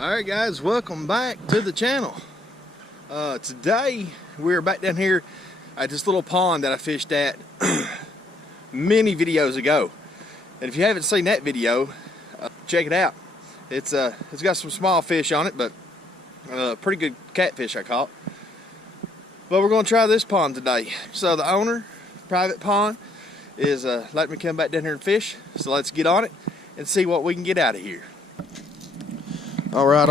Alright guys, welcome back to the channel. Today we're back down here at this little pond that I fished at many videos ago. And if you haven't seen that video, check it out. It's got some small fish on it, but pretty good catfish I caught. But we're going to try this pond today. So the owner, private pond, is letting me come back down here and fish. So let's get on it and see what we can get out of here. All right.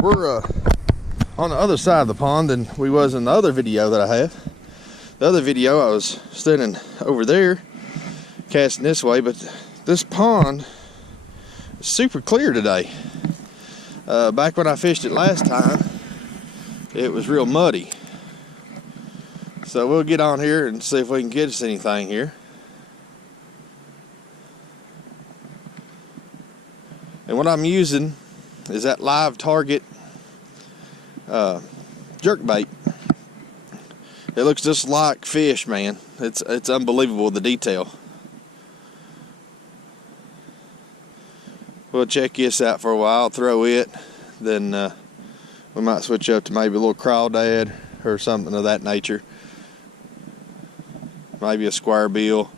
We're on the other side of the pond than we was in the other video that I have. The other video I was standing over there casting this way, but this pond is super clear today. Back when I fished it last time, it was real muddy. So we'll get on here and see if we can get us anything here. And what I'm using is that live target jerk bait. It looks just like fish, man. It's unbelievable, the detail. We'll check this out for a while, throw it, then we might switch up to maybe a little crawdad or something of that nature. Maybe a square bill.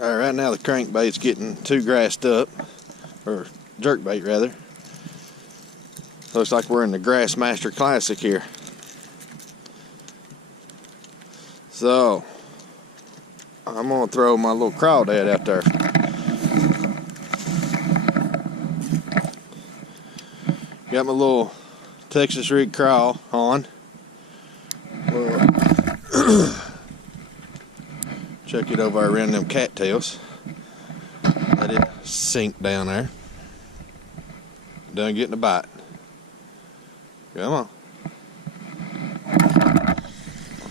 All right, now the crankbait's getting too grassed up, or jerkbait rather. Looks like we're in the Grassmaster Classic here. So I'm gonna throw my little crawdad out there. Got my little Texas rig craw on. Chuck it over around them cattails. Let it sink down there. Done getting a bite. Come on.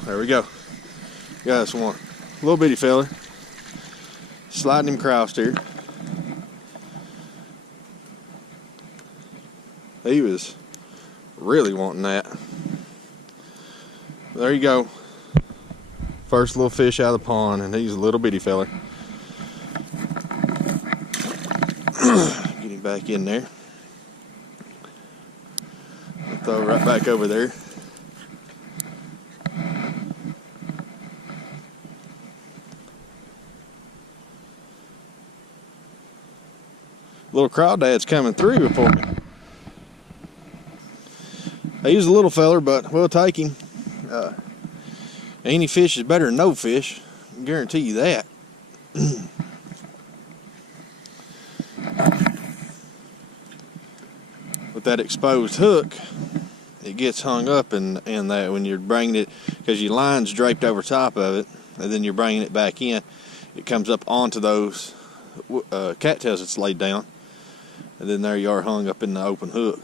There we go. Got us one. Little bitty fella. Sliding him across here. He was really wanting that. There you go. First little fish out of the pond, and he's a little bitty fella. Get him back in there. I'll throw it right back over there. Little crawdad's coming through for me. He's a little feller, but we'll take him. Any fish is better than no fish, I can guarantee you that. With that exposed hook, it gets hung up in that when you're bringing it, because your line's draped over top of it, and then you're bringing it back in, it comes up onto those cattails that's laid down, and then there you are hung up in the open hook.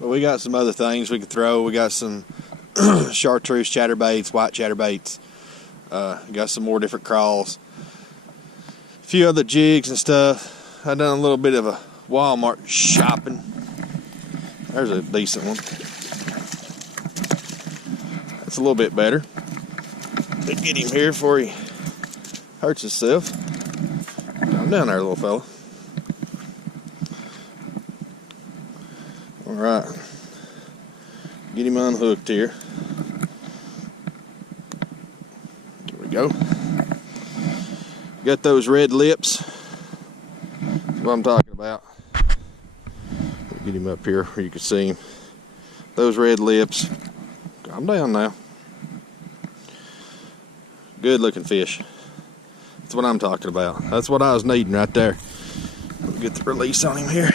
But we got some other things we can throw. We got some chartreuse chatterbaits, white chatterbaits. Got some more different crawls. A few other jigs and stuff. I done a little bit of a Walmart shopping. There's a decent one. That's a little bit better. Let's get him here before he hurts himself. Calm down there, little fella. Alright, get him unhooked here. There we go. Got those red lips. That's what I'm talking about. Get him up here where you can see him. Those red lips. Calm down now. Good looking fish. That's what I'm talking about. That's what I was needing right there. We'll get the release on him here.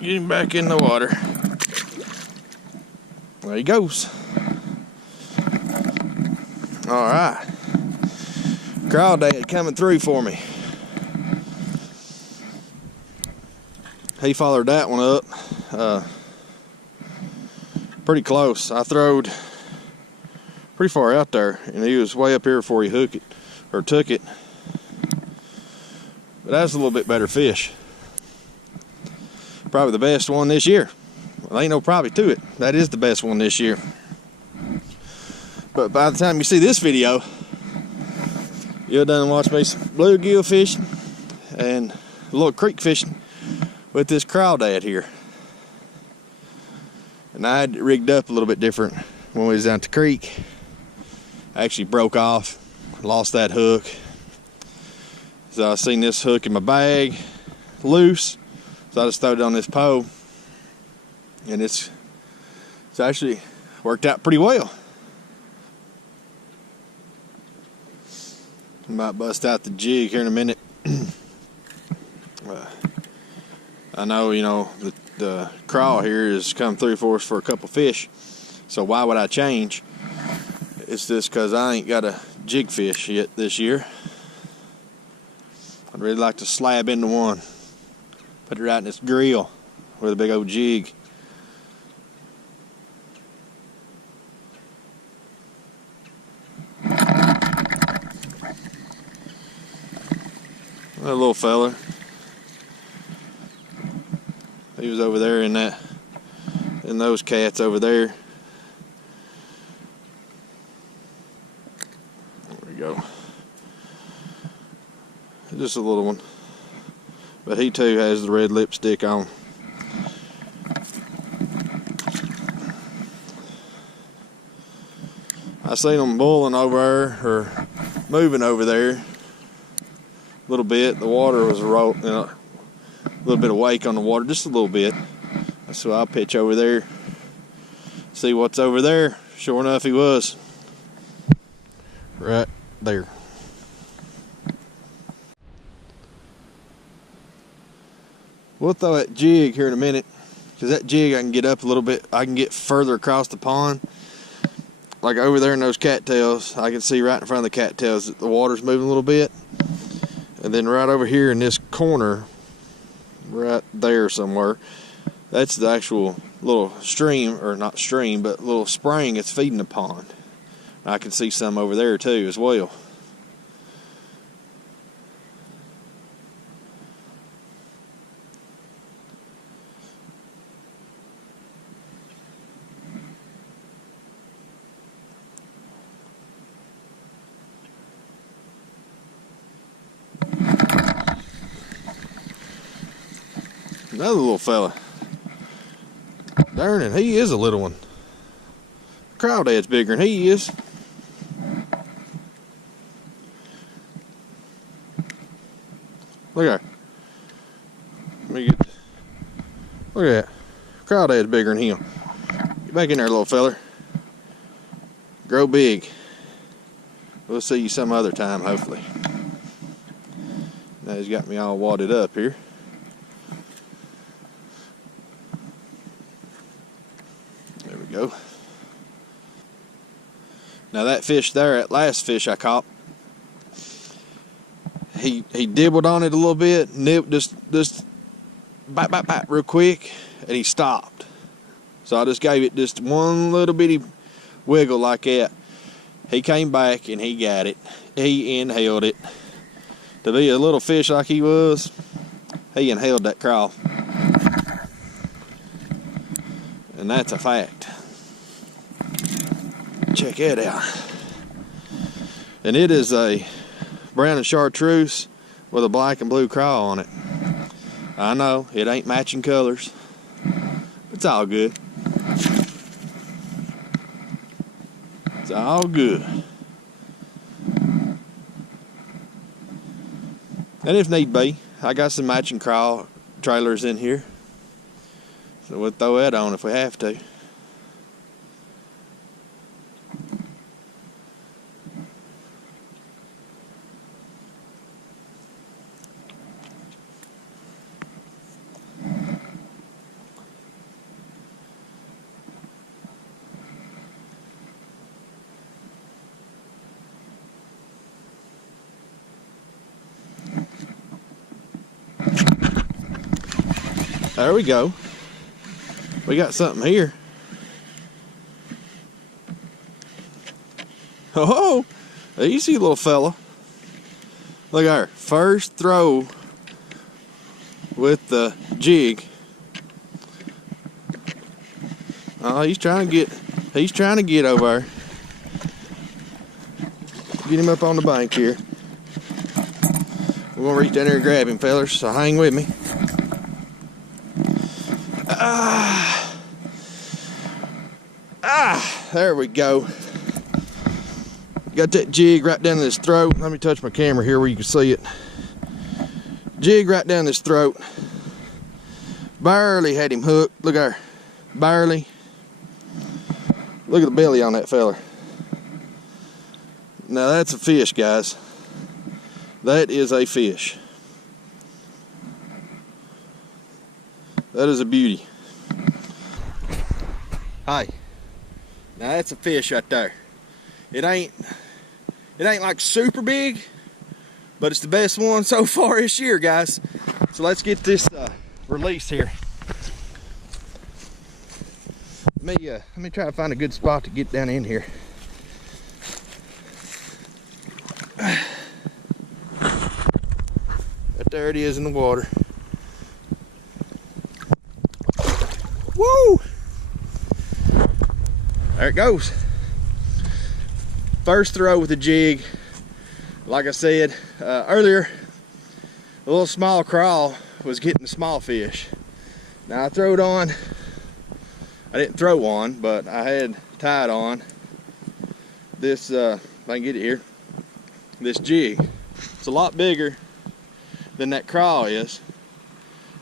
Get him back in the water. There he goes. All right. Crawdad coming through for me. He followed that one up. pretty close. I throwed pretty far out there, and he was way up here before he hooked it or took it. But that's a little bit better fish. Probably the best one this year. Well, ain't no probably to it. That is the best one this year. But by the time you see this video, you'll done watch me some bluegill fishing and a little creek fishing with this crawdad here. And I had it rigged up a little bit different when we was down at the creek. I actually broke off, lost that hook. So I seen this hook in my bag, loose. So I just threw it on this pole. And it's actually worked out pretty well. I might bust out the jig here in a minute. I know, you know, the craw here has come through for us for a couple fish. So why would I change? It's just because I ain't got a jig fish yet this year. I'd really like to slab into one. Put it right in this grill with a big old jig. That little fella, he was over there in those cats over there. There we go. Just a little one, but he too has the red lipstick on. I seen them bulling over there or moving over there. A little bit. The water was a little bit of wake on the water, just a little bit. So I'll pitch over there, see what's over there. Sure enough, he was right there. We'll throw that jig here in a minute, because that jig I can get up a little bit. I can get further across the pond. Like over there in those cattails, I can see right in front of the cattails that the water's moving a little bit. And then right over here in this corner, right there somewhere, that's the actual little stream, or not stream, but little spring that's feeding the pond. I can see some over there too as well. Another little fella. Darn it, he is a little one. Crawdad's bigger than he is. Look at that. Look at that. Crawdad's bigger than him. Get back in there, little feller. Grow big. We'll see you some other time, hopefully. Now he's got me all wadded up here. Go. Now that fish there, that last fish I caught, he dibbled on it a little bit, just bite real quick, and he stopped. So I just gave it just one little bitty wiggle like that. He came back and he got it. He inhaled it. To be a little fish like he was, he inhaled that craw. And that's a fact. Check it out. And it is a brown and chartreuse with a black and blue craw on it. I know, it ain't matching colors. It's all good. It's all good. And if need be, I got some matching craw trailers in here. So we'll throw that on if we have to. There we go. We got something here. Oh, easy little fella. Look at her, first throw with the jig. Oh, he's trying to get over there. Get him up on the bank here. We're gonna reach down there and grab him, fellas, so hang with me. There we go. Got that jig right down his throat. Let me touch my camera here where you can see it. Jig right down his throat. Barely had him hooked. Look at her. Barely. Look at the belly on that feller. Now that's a fish, guys. That is a fish. That is a beauty. Hey, now that's a fish right there. It ain't like super big, but it's the best one so far this year, guys. So let's get this release here. Let me try to find a good spot to get down in here. Right there it is in the water. Woo! There it goes. First throw with the jig. Like I said earlier, a little small craw was getting the small fish. Now I throwed on, I didn't throw on, but I had tied on this, if I can get it here, this jig. It's a lot bigger than that craw is.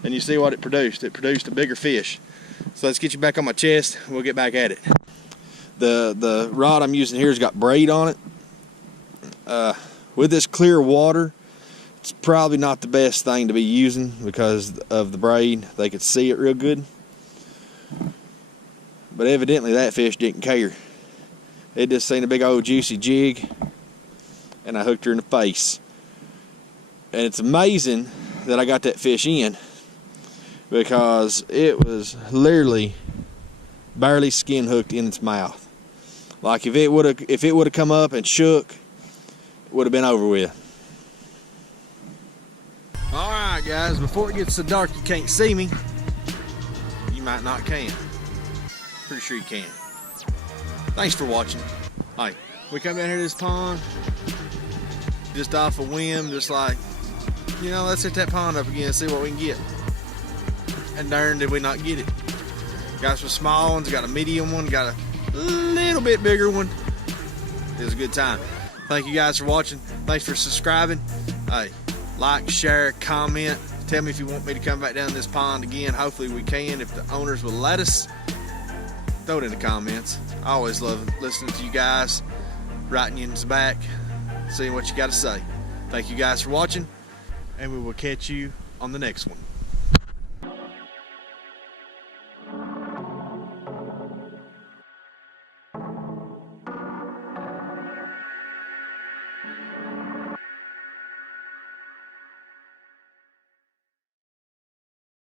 And you see what it produced. It produced a bigger fish. So let's get you back on my chest. We'll get back at it. The rod I'm using here has got braid on it. With this clear water, it's probably not the best thing to be using because of the braid. They could see it real good. But evidently that fish didn't care. It just seen a big old juicy jig and I hooked her in the face. And it's amazing that I got that fish in because it was literally barely skin hooked in its mouth. Like if it would have come up and shook, it would have been over with. All right, guys, before it gets so dark you can't see me, you might not can. Pretty sure you can. Thanks for watching. Hey, we come down here to this pond just off a whim, just like, you know, let's hit that pond up again and see what we can get. And darn did we not get it. Got some small ones, got a medium one, got a little bit bigger one. It was a good time. Thank you guys for watching. Thanks for subscribing. Hey, like, share, comment. Tell me if you want me to come back down this pond again. Hopefully we can if the owners will let us. Throw it in the comments. I always love listening to you guys, writing you back, seeing what you got to say. Thank you guys for watching, and we will catch you on the next one.